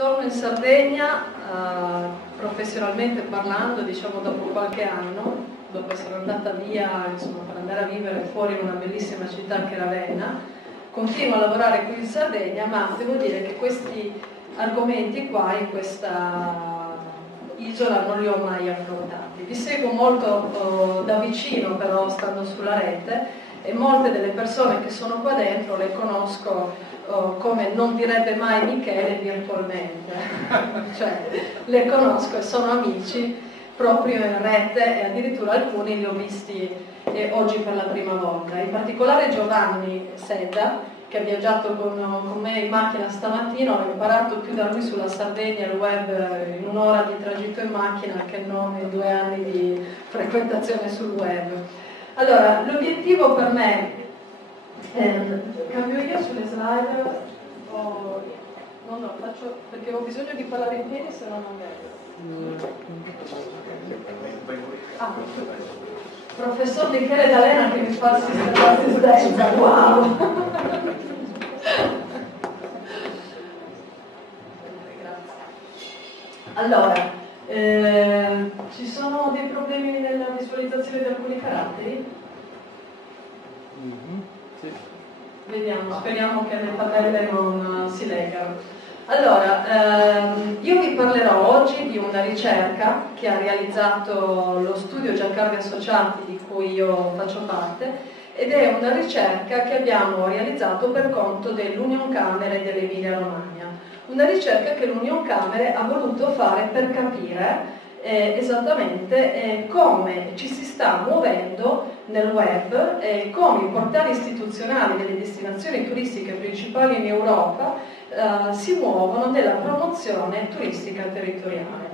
Torno in Sardegna, professionalmente parlando, diciamo dopo qualche anno, dopo essere andata via, insomma, per andare a vivere fuori in una bellissima città che è Ravenna. Continuo a lavorare qui in Sardegna, ma devo dire che questi argomenti qua in questa isola non li ho mai affrontati. Vi seguo molto da vicino, però stando sulla rete, e molte delle persone che sono qua dentro le conosco come non direbbe mai Michele virtualmente, cioè le conosco e sono amici proprio in rete, e addirittura alcuni li ho visti oggi per la prima volta. In particolare Giovanni Sedda, che ha viaggiato con me in macchina stamattina. Ho imparato più da lui sulla Sardegna e il web in un'ora di tragitto in macchina che non in 2 anni di frequentazione sul web. Allora, l'obiettivo per me cambio io sulle slide o no, faccio perché ho bisogno di parlare in piedi, se no non vedo. Professor Michele D'Alena che mi fa l'assistenza, wow! Allora, ci sono dei problemi nella visualizzazione di alcuni caratteri? Sì. Vediamo, speriamo che le tabelle non si leggano. Allora, io vi parlerò oggi di una ricerca che ha realizzato lo studio Giancarlo Associati, di cui io faccio parte, ed è una ricerca che abbiamo realizzato per conto dell'Union Camere dell'Emilia Romagna. Una ricerca che l'Union Camere ha voluto fare per capire esattamente come ci si sta muovendo nel web, come i portali istituzionali delle destinazioni turistiche principali in Europa si muovono nella promozione turistica territoriale.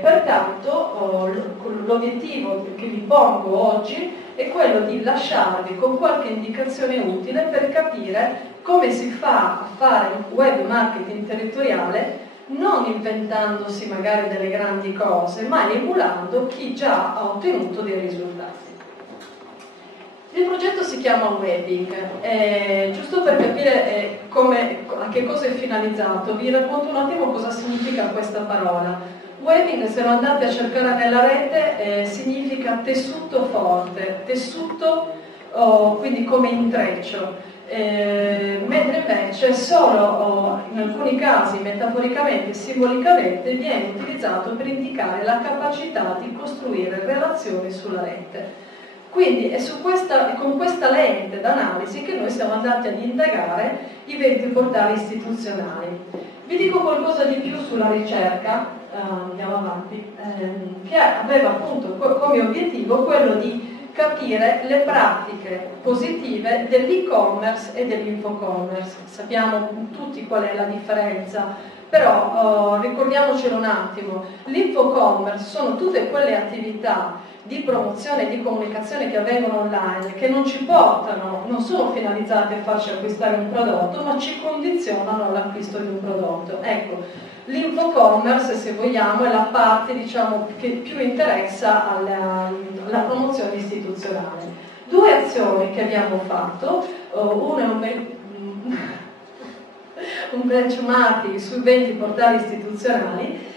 Pertanto l'obiettivo che vi pongo oggi è quello di lasciarvi con qualche indicazione utile per capire come si fa a fare un web marketing territoriale, non inventandosi magari delle grandi cose, ma emulando chi già ha ottenuto dei risultati. Il progetto si chiama Webbing, giusto per capire a che cosa è finalizzato, vi racconto un attimo cosa significa questa parola. Webbing, se lo andate a cercare nella rete, significa tessuto forte, tessuto quindi come intreccio. Mentre invece solo in alcuni casi metaforicamente e simbolicamente viene utilizzato per indicare la capacità di costruire relazioni sulla rete. Quindi è con questa lente d'analisi che noi siamo andati ad indagare i 20 portali istituzionali. Vi dico qualcosa di più sulla ricerca, andiamo avanti, che aveva appunto come obiettivo quello di capire le pratiche positive dell'e-commerce e dell'infocommerce. Sappiamo tutti qual è la differenza, però ricordiamocelo un attimo. L'infocommerce sono tutte quelle attività di promozione e di comunicazione che avvengono online, che non ci portano, non sono finalizzate a farci acquistare un prodotto, ma ci condizionano all'acquisto di un prodotto. Ecco, l'infocommerce, se vogliamo, è la parte, diciamo, che più interessa alla promozione istituzionale. 2 azioni che abbiamo fatto, una è un benchmarking sui 20 portali istituzionali,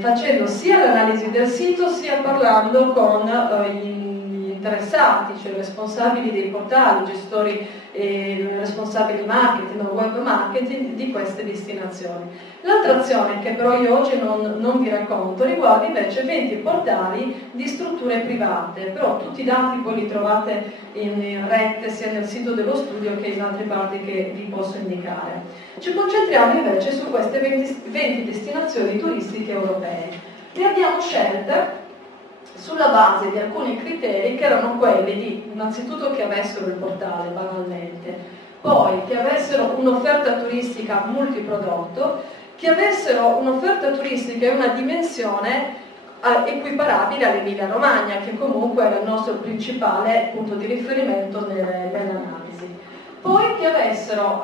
facendo sia l'analisi del sito sia parlando con gli interessati, cioè i responsabili dei portali, gestori responsabili marketing o web marketing di queste destinazioni. L'altra azione che però io oggi non vi racconto riguarda invece 20 portali di strutture private, però tutti i dati poi li trovate in rete sia nel sito dello studio che in altre parti che vi posso indicare. Ci concentriamo invece su queste 20 destinazioni turistiche europee. Le abbiamo scelte sulla base di alcuni criteri che erano quelli di, innanzitutto, che avessero il portale banalmente, poi che avessero un'offerta turistica multiprodotto, che avessero un'offerta turistica e una dimensione equiparabile all'Emilia Romagna, che comunque era il nostro principale punto di riferimento nell'analisi. Poi che avessero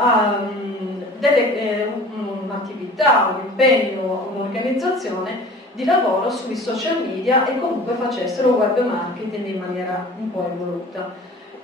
un'attività, un impegno, un'organizzazione di lavoro sui social media e comunque facessero web marketing in maniera un po' evoluta.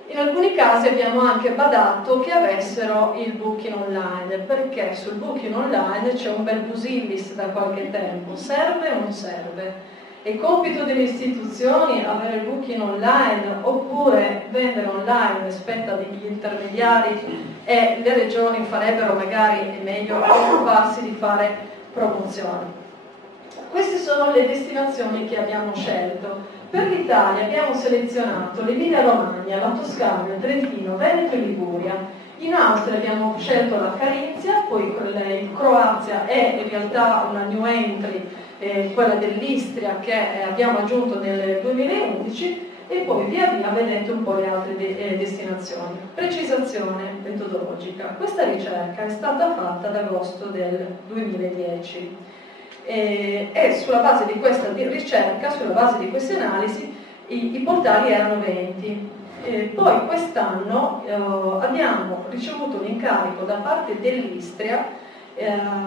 In alcuni casi abbiamo anche badato che avessero il booking online, perché sul booking online c'è un bel busillis da qualche tempo, serve o non serve? È compito delle istituzioni avere il booking online oppure vendere online, spetta degli intermediari e le regioni farebbero magari, è meglio, occuparsi di fare promozioni. Queste sono le destinazioni che abbiamo scelto. Per l'Italia abbiamo selezionato l'Emilia Romagna, la Toscana, il Trentino, Veneto e Liguria. In Austria abbiamo scelto la Carinzia, poi in Croazia è in realtà una new entry, quella dell'Istria che abbiamo aggiunto nel 2011 e poi via via vedete un po' le altre destinazioni. Precisazione metodologica. Questa ricerca è stata fatta ad agosto del 2010. E sulla base di questa ricerca, sulla base di queste analisi, i portali erano 20. Poi quest'anno abbiamo ricevuto un incarico da parte dell'Istria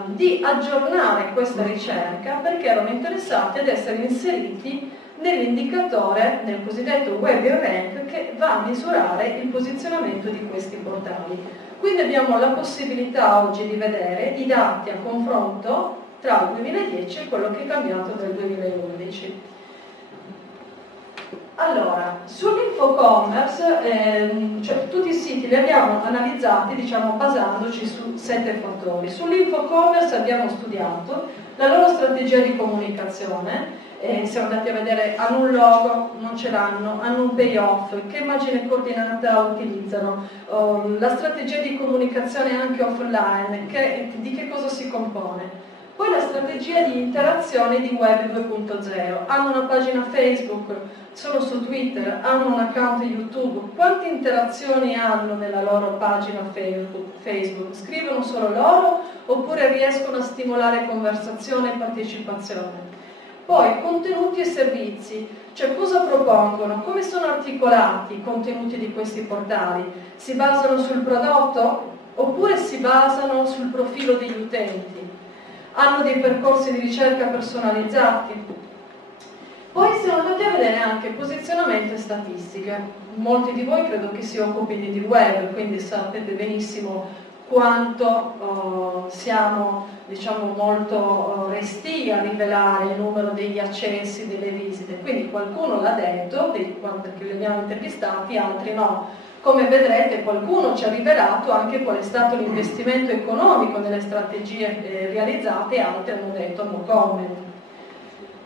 di aggiornare questa ricerca perché erano interessati ad essere inseriti nell'indicatore, nel cosiddetto Web Rank, che va a misurare il posizionamento di questi portali. Quindi abbiamo la possibilità oggi di vedere i dati a confronto tra il 2010 e quello che è cambiato nel 2011. Allora, sull'infocommerce, cioè tutti i siti li abbiamo analizzati, diciamo, basandoci su 7 fattori. Sull'infocommerce abbiamo studiato la loro strategia di comunicazione, siamo andati a vedere, hanno un logo, non ce l'hanno, hanno un payoff, che immagine coordinata utilizzano, la strategia di comunicazione anche offline, di che cosa si compone. Poi la strategia di interazione di Web 2.0, hanno una pagina Facebook, sono su Twitter, hanno un account YouTube, quante interazioni hanno nella loro pagina Facebook? Scrivono solo loro oppure riescono a stimolare conversazione e partecipazione? Poi contenuti e servizi, cioè cosa propongono, come sono articolati i contenuti di questi portali? Si basano sul prodotto oppure si basano sul profilo degli utenti? Hanno dei percorsi di ricerca personalizzati? Poi siamo andati a vedere anche posizionamento e statistiche. Molti di voi credo che si occupino di web, quindi sapete benissimo quanto siamo, diciamo, molto restii a rivelare il numero degli accessi, delle visite. Quindi qualcuno l'ha detto, perché li abbiamo intervistati, altri no. Come vedrete, qualcuno ci ha rivelato anche qual è stato l'investimento economico nelle strategie realizzate, e altri hanno detto no comment.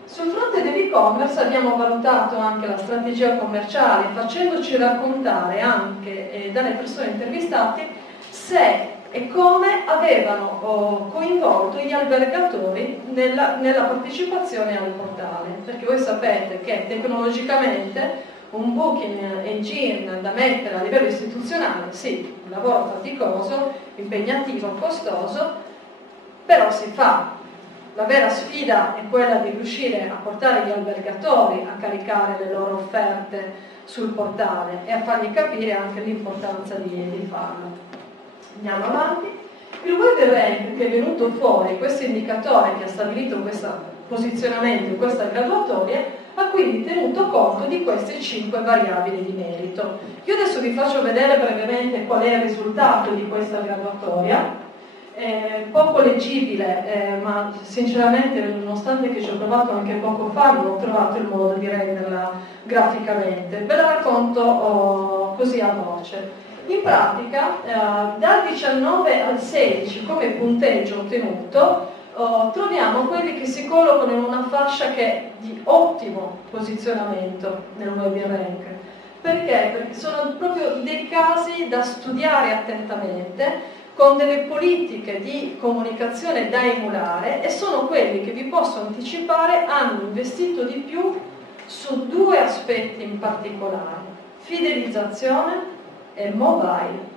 Sul fronte dell'e-commerce abbiamo valutato anche la strategia commerciale, facendoci raccontare anche dalle persone intervistate se e come avevano coinvolto gli albergatori nella partecipazione al portale, perché voi sapete che tecnologicamente un booking engine da mettere a livello istituzionale, sì, un lavoro faticoso, impegnativo, costoso, però si fa. La vera sfida è quella di riuscire a portare gli albergatori a caricare le loro offerte sul portale e a fargli capire anche l'importanza di farlo. Andiamo avanti. Il Web Rank che è venuto fuori, questo indicatore che ha stabilito questo posizionamento, questa graduatoria, ha quindi tenuto conto di queste 5 variabili di merito. Io adesso vi faccio vedere brevemente qual è il risultato di questa graduatoria. Poco leggibile, ma sinceramente, nonostante che ci ho provato anche poco fa, non ho trovato il modo di renderla graficamente. Ve la racconto così a voce. In pratica, dal 19 al 16 come punteggio ottenuto, troviamo quelli che si collocano in una fascia che è di ottimo posizionamento nel Web Rank. Perché? Perché sono proprio dei casi da studiare attentamente, con delle politiche di comunicazione da emulare, e sono quelli che vi posso anticipare hanno investito di più su 2 aspetti in particolare: fidelizzazione e mobile.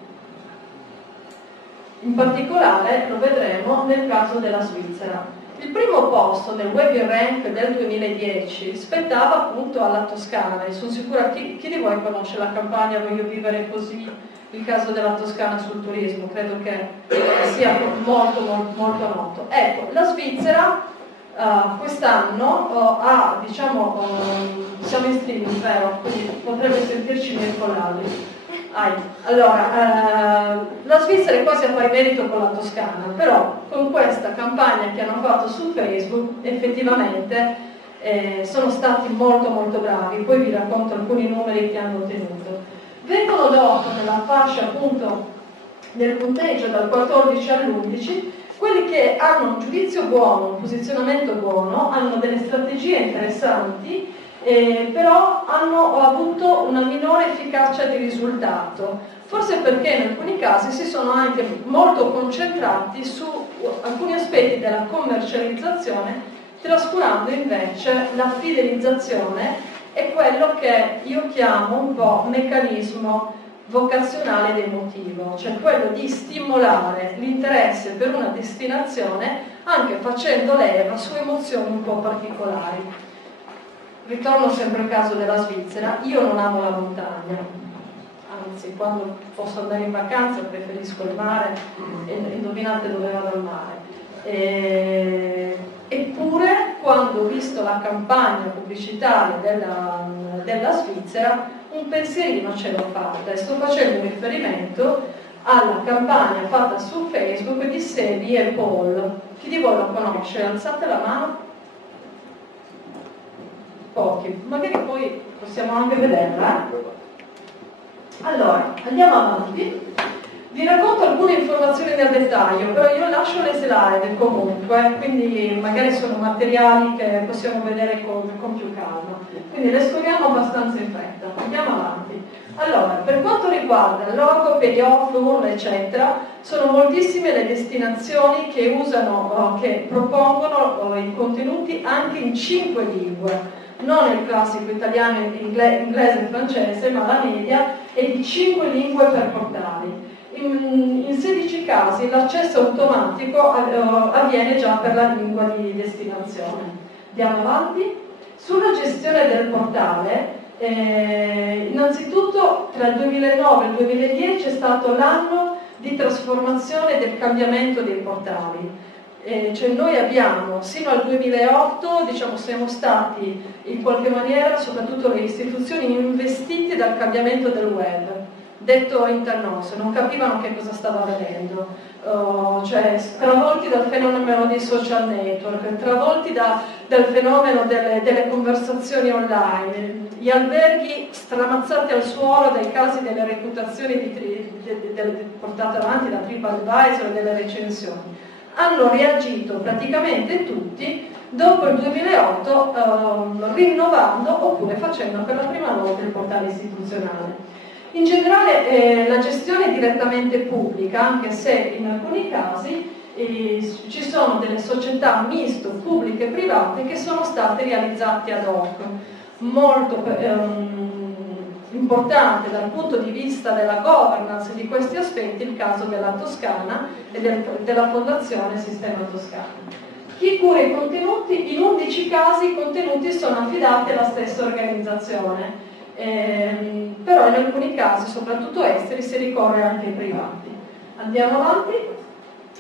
In particolare lo vedremo nel caso della Svizzera. Il primo posto nel Web Rank del 2010 spettava appunto alla Toscana, e sono sicura chi di voi conosce la campagna Voglio vivere così, il caso della Toscana sul turismo, credo che sia molto noto. Ecco, la Svizzera quest'anno siamo in streaming, vero? Quindi potrebbe sentirci miei collaghi. Allora, la Svizzera è quasi a pari merito con la Toscana, però con questa campagna che hanno fatto su Facebook effettivamente sono stati molto molto bravi. Poi vi racconto alcuni numeri che hanno ottenuto. Vengono dopo nella fascia appunto del punteggio dal 14 all'11 quelli che hanno un giudizio buono, un posizionamento buono, hanno delle strategie interessanti, però hanno avuto una minore efficacia di risultato, forse perché in alcuni casi si sono anche molto concentrati su alcuni aspetti della commercializzazione, trascurando invece la fidelizzazione e quello che io chiamo un po' meccanismo vocazionale ed emotivo, cioè quello di stimolare l'interesse per una destinazione anche facendo leva su emozioni un po' particolari. Ritorno sempre al caso della Svizzera, io non amo la montagna, anzi quando posso andare in vacanza preferisco il mare e indovinate dove vado al mare. Eppure quando ho visto la campagna pubblicitaria della Svizzera un pensierino ce l'ho fatta e sto facendo riferimento alla campagna fatta su Facebook di Sebi e Paul. Chi di voi lo conosce? Alzate la mano. Pochi, magari poi possiamo anche vederla. Allora, andiamo avanti. Vi racconto alcune informazioni nel dettaglio, però io lascio le slide comunque, quindi magari sono materiali che possiamo vedere con più calma. Quindi le scorriamo abbastanza in fretta. Andiamo avanti. Allora, per quanto riguarda logo, payoff, URL, eccetera, sono moltissime le destinazioni che usano, che propongono i contenuti anche in 5 lingue. Non il classico italiano, inglese e francese, ma la media è di 5 lingue per portali. In 16 casi l'accesso automatico avviene già per la lingua di destinazione. Andiamo avanti. Sulla gestione del portale, innanzitutto tra il 2009 e il 2010 è stato l'anno di trasformazione del cambiamento dei portali. Cioè noi abbiamo, sino al 2008, siamo stati in qualche maniera, soprattutto le istituzioni, investite dal cambiamento del web. Detto internos, non capivano che cosa stava avvenendo, cioè travolti dal fenomeno dei social network, travolti dal fenomeno delle conversazioni online, gli alberghi stramazzati al suolo dai casi delle reputazioni portate avanti da TripAdvisor e delle recensioni. Hanno reagito praticamente tutti dopo il 2008 rinnovando oppure facendo per la prima volta il portale istituzionale. In generale la gestione è direttamente pubblica, anche se in alcuni casi ci sono delle società misto pubbliche e private che sono state realizzate ad hoc. Molto importante dal punto di vista della governance di questi aspetti il caso della Toscana e della Fondazione Sistema Toscana. Chi cura i contenuti? In 11 casi i contenuti sono affidati alla stessa organizzazione. Però in alcuni casi, soprattutto esteri, si ricorre anche ai privati. Andiamo avanti.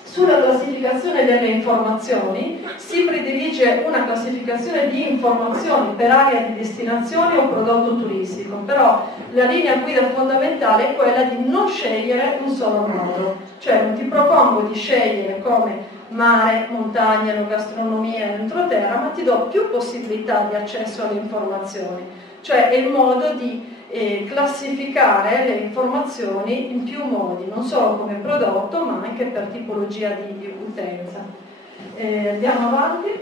Sulla classificazione delle informazioni si predilige una classificazione di informazioni per area di destinazione o prodotto turistico, però la linea guida fondamentale è quella di non scegliere un solo modo, cioè non ti propongo di scegliere come mare, montagna, gastronomia e entroterra, ma ti do più possibilità di accesso alle informazioni, cioè è il modo di classificare le informazioni in più modi, non solo come prodotto ma anche per tipologia di utenza. Andiamo avanti.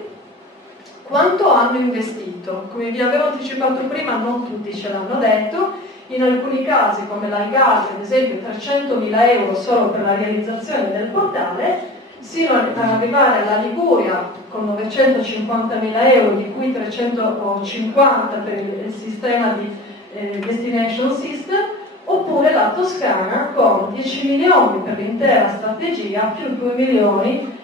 Quanto hanno investito? Come vi avevo anticipato prima, non tutti ce l'hanno detto. In alcuni casi, come l'Algarve, ad esempio 300.000 euro solo per la realizzazione del portale, sino ad arrivare alla Liguria con 950.000 euro, di cui 350 per il sistema di Destination System, oppure la Toscana con 10 milioni per l'intera strategia più 2 milioni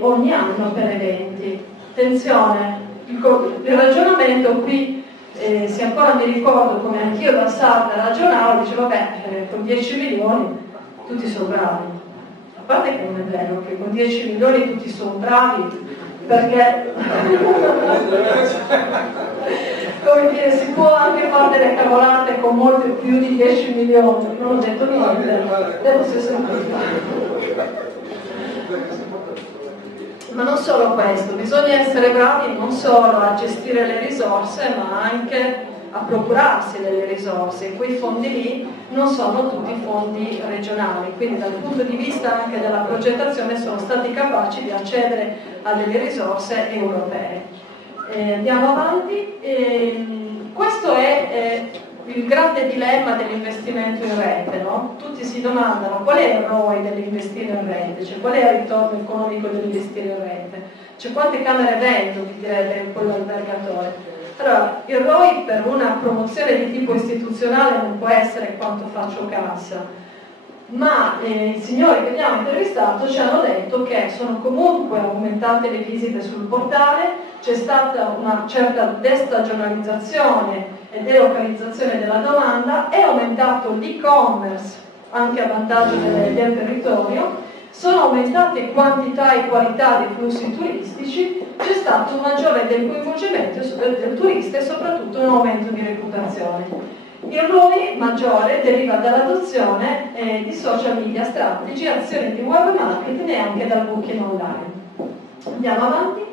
ogni anno per eventi. Attenzione, il ragionamento qui, se ancora mi ricordo come anch'io da sarda ragionavo, dicevo vabbè, con 10 milioni tutti sono bravi. A parte che non è vero che con 10 milioni tutti sono bravi, perché come dire, si può anche fare delle cavolate con molte più di 10 milioni, non ho detto niente, devo si semplificare. Ma non solo questo, bisogna essere bravi non solo a gestire le risorse, ma anche a procurarsi delle risorse, e quei fondi lì non sono tutti fondi regionali, quindi dal punto di vista anche della progettazione sono stati capaci di accedere a delle risorse europee. Andiamo avanti. Questo è il grande dilemma dell'investimento in rete, no? Tutti si domandano qual è il ROI dell'investire in rete, cioè qual è il ritorno economico dell'investire in rete, cioè quante camere vendo, vi direbbe quell'albergatore. Allora, il ROI per una promozione di tipo istituzionale non può essere quanto faccio cassa, ma i signori che abbiamo intervistato ci hanno detto che sono comunque aumentate le visite sul portale, c'è stata una certa destagionalizzazione e delocalizzazione della domanda, è aumentato l'e-commerce anche a vantaggio del territorio, sono aumentate quantità e qualità dei flussi turistici, c'è stato un maggiore del coinvolgimento del turista e soprattutto un aumento di reputazione. Il ROI maggiore deriva dall'adozione di social media strategy, azioni di web marketing e anche dal booking online. Andiamo avanti.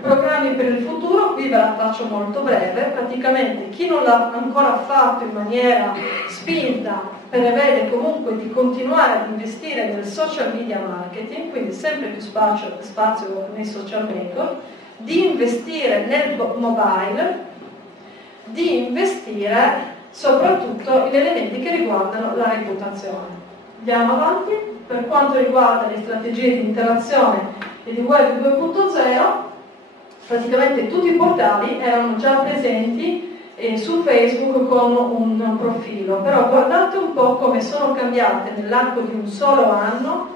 Programmi per il futuro, qui ve la faccio molto breve, praticamente chi non l'ha ancora fatto in maniera spinta prevede comunque di continuare ad investire nel social media marketing, quindi sempre più spazio nei social network, di investire nel mobile, di investire soprattutto in elementi che riguardano la reputazione. Andiamo avanti. Per quanto riguarda le strategie di interazione e di web 2.0, praticamente tutti i portali erano già presenti su Facebook con un profilo, però guardate un po' come sono cambiate nell'arco di un solo anno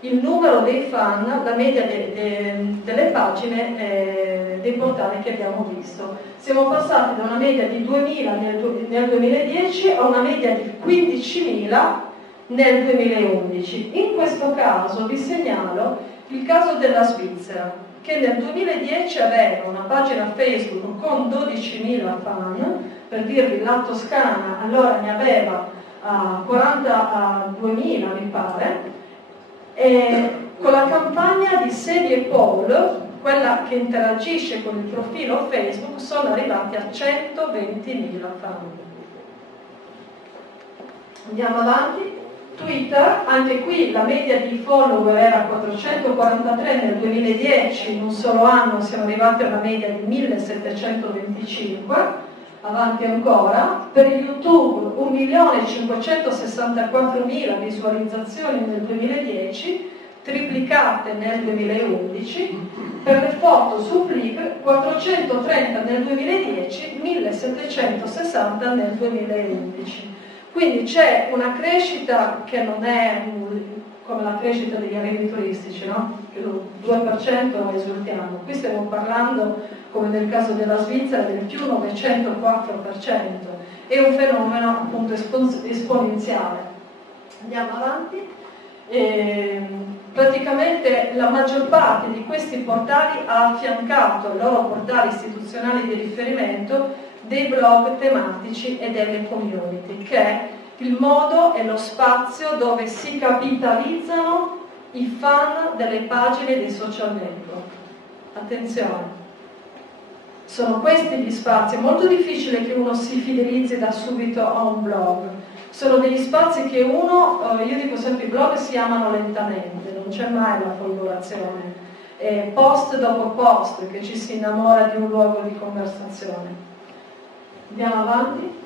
il numero dei fan, la media delle pagine dei portali che abbiamo visto. Siamo passati da una media di 2.000 nel 2010 a una media di 15.000 nel 2011. In questo caso vi segnalo il caso della Svizzera, che nel 2010 aveva una pagina Facebook con 12.000 fan, per dirvi la Toscana allora ne aveva 42.000 mi pare, e con la campagna di Sadie Paul, quella che interagisce con il profilo Facebook, sono arrivati a 120.000 fan. Andiamo avanti. Twitter, anche qui la media di follower era 443 nel 2010, in un solo anno siamo arrivati a una media di 1725, avanti ancora. Per YouTube 1.564.000 visualizzazioni nel 2010, triplicate nel 2011. Per le foto su Flickr 430 nel 2010, 1.760 nel 2011. Quindi c'è una crescita che non è come la crescita degli arrivi turistici, no? Che il 2% esultiamo. Qui stiamo parlando, come nel caso della Svizzera, del più 904%. È un fenomeno appunto esponenziale. Andiamo avanti. Praticamente la maggior parte di questi portali ha affiancato ai loro portali istituzionali di riferimento dei blog tematici e delle community, che è il modo e lo spazio dove si capitalizzano i fan delle pagine dei social network. Attenzione, sono questi gli spazi. È molto difficile che uno si fidelizzi da subito a un blog. Sono degli spazi che io dico sempre, i blog si amano lentamente, non c'è mai la folgorazione, è post dopo post che ci si innamora di un luogo di conversazione. Andiamo avanti.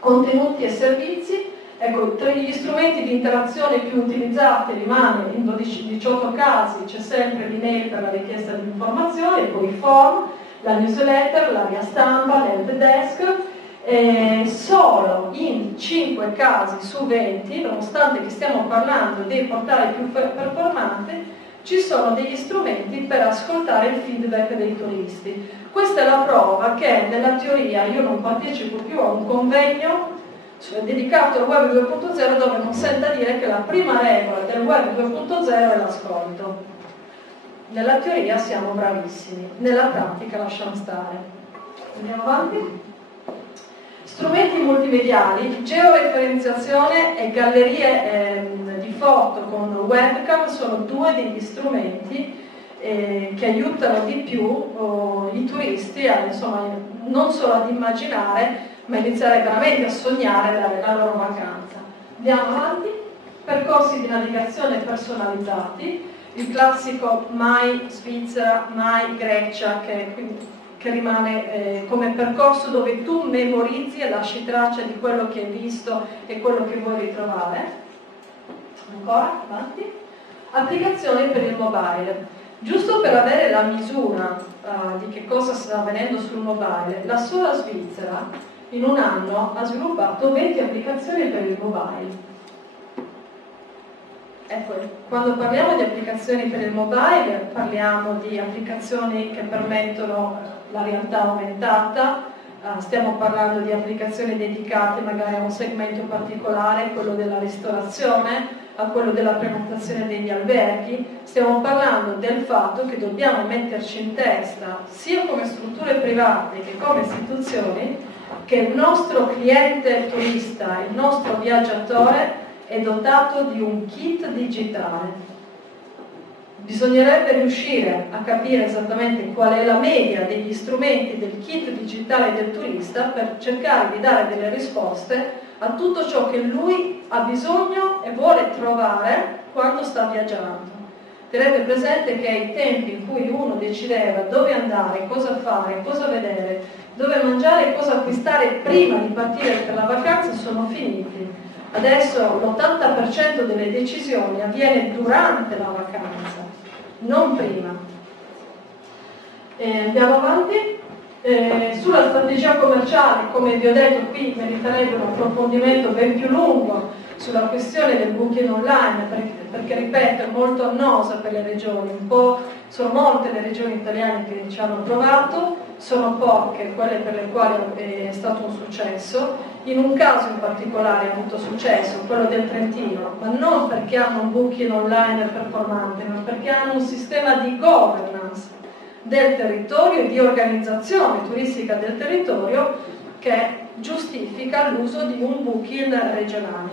Contenuti e servizi. Ecco, tra gli strumenti di interazione più utilizzati rimane in 18 casi c'è sempre l'email per la richiesta di informazioni, poi i form, la newsletter, la via stampa, l'help desk. Solo in 5 casi su 20, nonostante che stiamo parlando dei portali più performanti, ci sono degli strumenti per ascoltare il feedback dei turisti. Questa è la prova che nella teoria io non partecipo più a un convegno dedicato al web 2.0 dove non senta dire che la prima regola del web 2.0 è l'ascolto. Nella teoria siamo bravissimi, nella pratica lasciamo stare. Andiamo avanti. Strumenti multimediali, georeferenziazione e gallerie di foto con webcam sono due degli strumenti che aiutano di più i turisti a, insomma, non solo ad immaginare, ma iniziare veramente a sognare la loro vacanza. Andiamo avanti. Percorsi di navigazione personalizzati, il classico My Svizzera, My Grecia, che rimane come percorso dove tu memorizzi e lasci traccia di quello che hai visto e quello che vuoi ritrovare. Ancora, avanti. Applicazioni per il mobile. Giusto per avere la misura di che cosa sta avvenendo sul mobile, la sola Svizzera in un anno ha sviluppato 20 applicazioni per il mobile. Ecco, quando parliamo di applicazioni per il mobile, parliamo di applicazioni che permettono la realtà aumentata, stiamo parlando di applicazioni dedicate magari a un segmento particolare, quello della ristorazione, a quello della prenotazione degli alberghi. Stiamo parlando del fatto che dobbiamo metterci in testa, sia come strutture private che come istituzioni, che il nostro cliente turista, il nostro viaggiatore è dotato di un kit digitale. Bisognerebbe riuscire a capire esattamente qual è la media degli strumenti del kit digitale del turista per cercare di dare delle risposte a tutto ciò che lui ha bisogno e vuole trovare quando sta viaggiando. Tenete presente che ai tempi in cui uno decideva dove andare, cosa fare, cosa vedere, dove mangiare e cosa acquistare prima di partire per la vacanza sono finiti. Adesso l'80% delle decisioni avviene durante la vacanza, non prima. Andiamo avanti. Sulla strategia commerciale, come vi ho detto, qui meriterebbe un approfondimento ben più lungo sulla questione del booking online, perché ripeto, è molto annosa per le regioni. Sono molte le regioni italiane che ci hanno provato, sono poche quelle per le quali è stato un successo. In un caso in particolare ha avuto successo, quello del Trentino, ma non perché hanno un booking online performante, ma perché hanno un sistema di governance del territorio e di organizzazione turistica del territorio che giustifica l'uso di un booking regionale.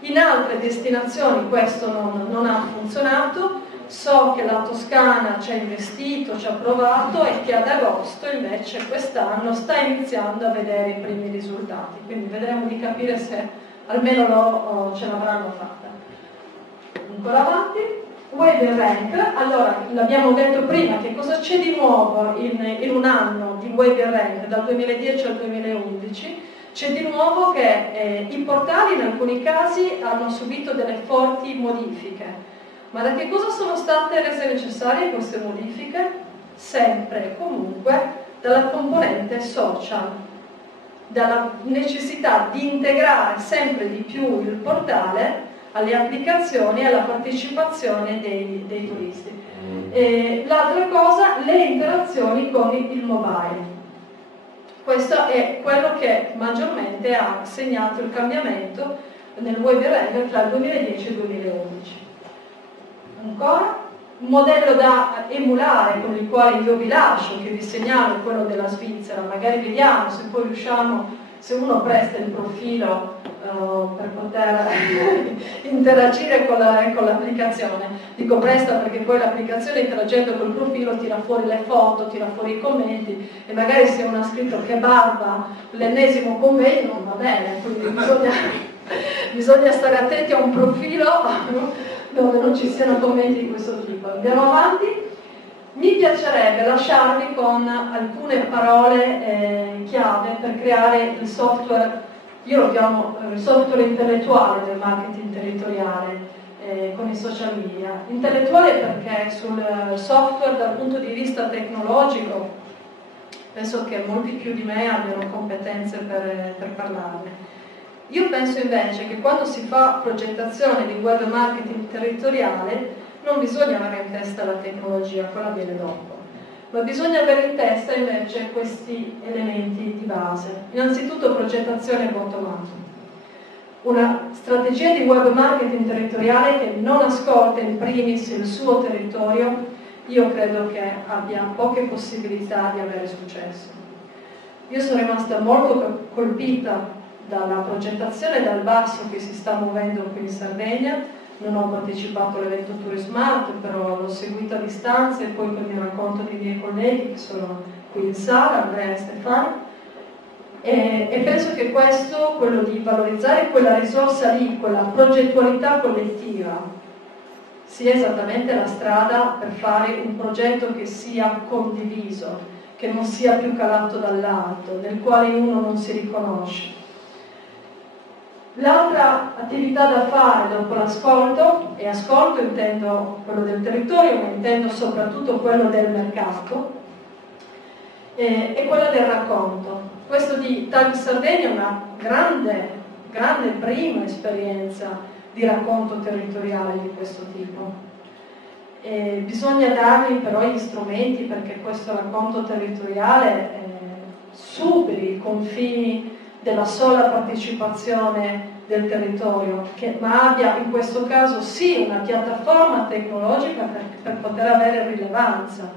In altre destinazioni questo non ha funzionato. So che la Toscana ci ha investito, ci ha provato e che ad agosto invece quest'anno sta iniziando a vedere i primi risultati, quindi vedremo di capire se almeno loro ce l'avranno fatta. Ancora avanti. Web Rank. Allora, l'abbiamo detto prima, che cosa c'è di nuovo in un anno di Web Rank dal 2010 al 2011? C'è di nuovo che i portali in alcuni casi hanno subito delle forti modifiche. Ma da che cosa sono state rese necessarie queste modifiche? Sempre e comunque dalla componente social, dalla necessità di integrare sempre di più il portale alle applicazioni e alla partecipazione dei turisti. L'altra cosa, le interazioni con il mobile. Questo è quello che maggiormente ha segnato il cambiamento nel web rank tra il 2010 e il 2011. Ancora, un modello da emulare con il quale io vi lascio, che vi segnalo, è quello della Svizzera. Magari vediamo se poi riusciamo, se uno presta il profilo per poter interagire con l'applicazione. Dico presta perché poi l'applicazione, interagendo col profilo, tira fuori le foto, tira fuori i commenti, e magari se uno ha scritto che barba, l'ennesimo convegno, non va bene, quindi bisogna stare attenti a un profilo dove non ci siano commenti di questo tipo. Andiamo avanti. Mi piacerebbe lasciarvi con alcune parole chiave per creare il software, io lo chiamo il software intellettuale del marketing territoriale con i social media. Intellettuale perché sul software dal punto di vista tecnologico penso che molti più di me abbiano competenze per parlarne. Io penso invece che quando si fa progettazione di web marketing territoriale non bisogna avere in testa la tecnologia, quella viene dopo, ma bisogna avere in testa invece questi elementi di base. Innanzitutto progettazione bottom-up, una strategia di web marketing territoriale che non ascolta in primis il suo territorio, io credo che abbia poche possibilità di avere successo. Io sono rimasta molto colpita dalla progettazione dal basso che si sta muovendo qui in Sardegna. Non ho partecipato all'evento Tourismart, però l'ho seguito a distanza e poi con il racconto dei miei colleghi che sono qui in sala, Andrea e Stefano. E penso che questo, quello di valorizzare quella risorsa lì, quella progettualità collettiva, sia esattamente la strada per fare un progetto che sia condiviso, che non sia più calato dall'alto, nel quale uno non si riconosce. L'altra attività da fare dopo l'ascolto, e ascolto intendo quello del territorio, ma intendo soprattutto quello del mercato, è quella del racconto. Questo di Time Sardegna è una grande prima esperienza di racconto territoriale di questo tipo. Bisogna dargli però gli strumenti perché questo racconto territoriale superi i confini della sola partecipazione del territorio, ma abbia in questo caso sì una piattaforma tecnologica per poter avere rilevanza.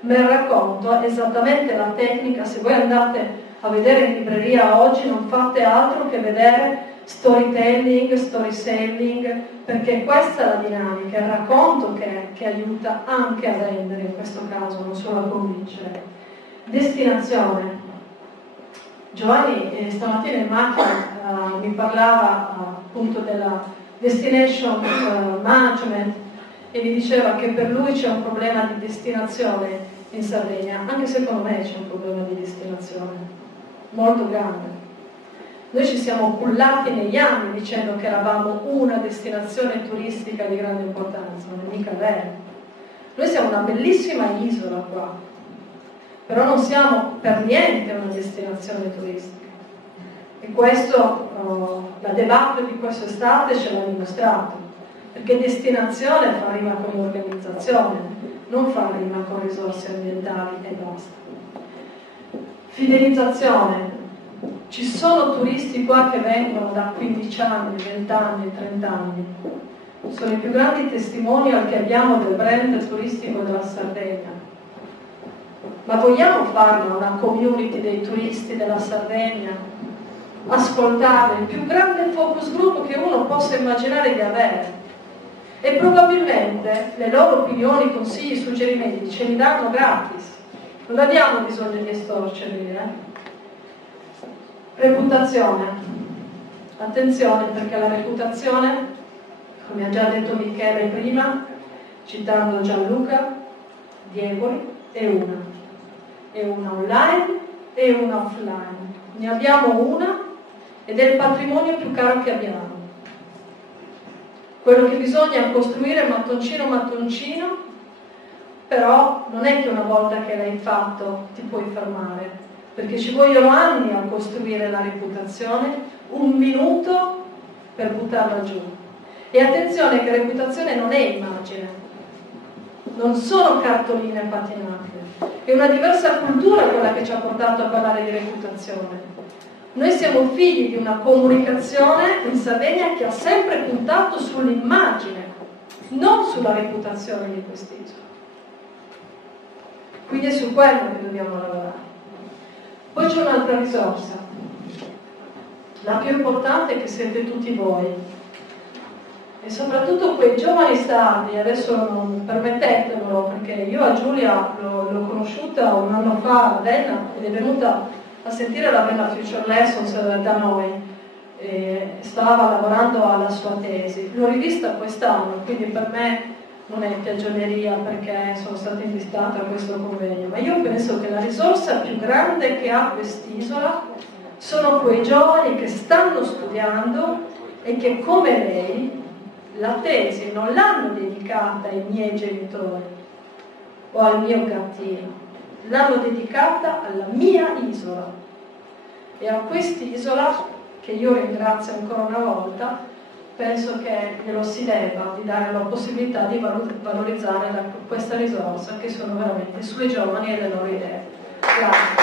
Ma il racconto è esattamente la tecnica. Se voi andate a vedere in libreria oggi non fate altro che vedere storytelling, storyselling, perché questa è la dinamica, è il racconto che aiuta anche a vendere in questo caso, non solo a convincere. Destinazione. Giovanni stamattina in macchina mi parlava appunto della destination management e mi diceva che per lui c'è un problema di destinazione in Sardegna. Anche secondo me c'è un problema di destinazione molto grande. Noi ci siamo cullati negli anni dicendo che eravamo una destinazione turistica di grande importanza, non è mica vero. Noi siamo una bellissima isola qua, però non siamo per niente una destinazione turistica. E questo, la debacle di quest'estate ce l'ha dimostrato, perché destinazione fa rima con organizzazione, non fa rima con risorse ambientali e basta. Fidelizzazione. Ci sono turisti qua che vengono da 15 anni, 20 anni, 30 anni. Sono i più grandi testimonial che abbiamo del brand turistico della Sardegna. Ma vogliamo farla una community dei turisti della Sardegna? Ascoltare il più grande focus group che uno possa immaginare di avere. E probabilmente le loro opinioni, consigli, suggerimenti ce li danno gratis. Non abbiamo bisogno di estorcerli, Reputazione. Attenzione, perché la reputazione, come ha già detto Michele prima, citando Gianluca Diegoli, è una. È una online e una offline. Ne abbiamo una ed è il patrimonio più caro che abbiamo. Quello che bisogna costruire mattoncino mattoncino, però non è che una volta che l'hai fatto ti puoi fermare, perché ci vogliono anni a costruire la reputazione, 1 minuto per buttarla giù. E attenzione che reputazione non è immagine, non sono cartoline patinate, è una diversa cultura quella che ci ha portato a parlare di reputazione. Noi siamo figli di una comunicazione in Sardegna che ha sempre puntato sull'immagine, non sulla reputazione di quest'isola. Quindi è su quello che dobbiamo lavorare. Poi c'è un'altra risorsa, la più importante, che siete tutti voi, e soprattutto quei giovani sardi. Adesso non permettetemelo, perché io a Giulia l'ho conosciuta 1 anno fa a Ravenna ed è venuta a sentire la Ravenna Future Lessons da noi, e stava lavorando alla sua tesi. L'ho rivista quest'anno, quindi per me non è piagioneria perché sono stata invitata a questo convegno, ma io penso che la risorsa più grande che ha quest'isola sono quei giovani che stanno studiando e che, come lei, la tesi non l'hanno dedicata ai miei genitori o al mio gattino, l'hanno dedicata alla mia isola, e a quest'isola, che io ringrazio ancora una volta, penso che glielo si debba di dare la possibilità di valorizzare questa risorsa, che sono veramente i suoi giovani e le loro idee. Grazie.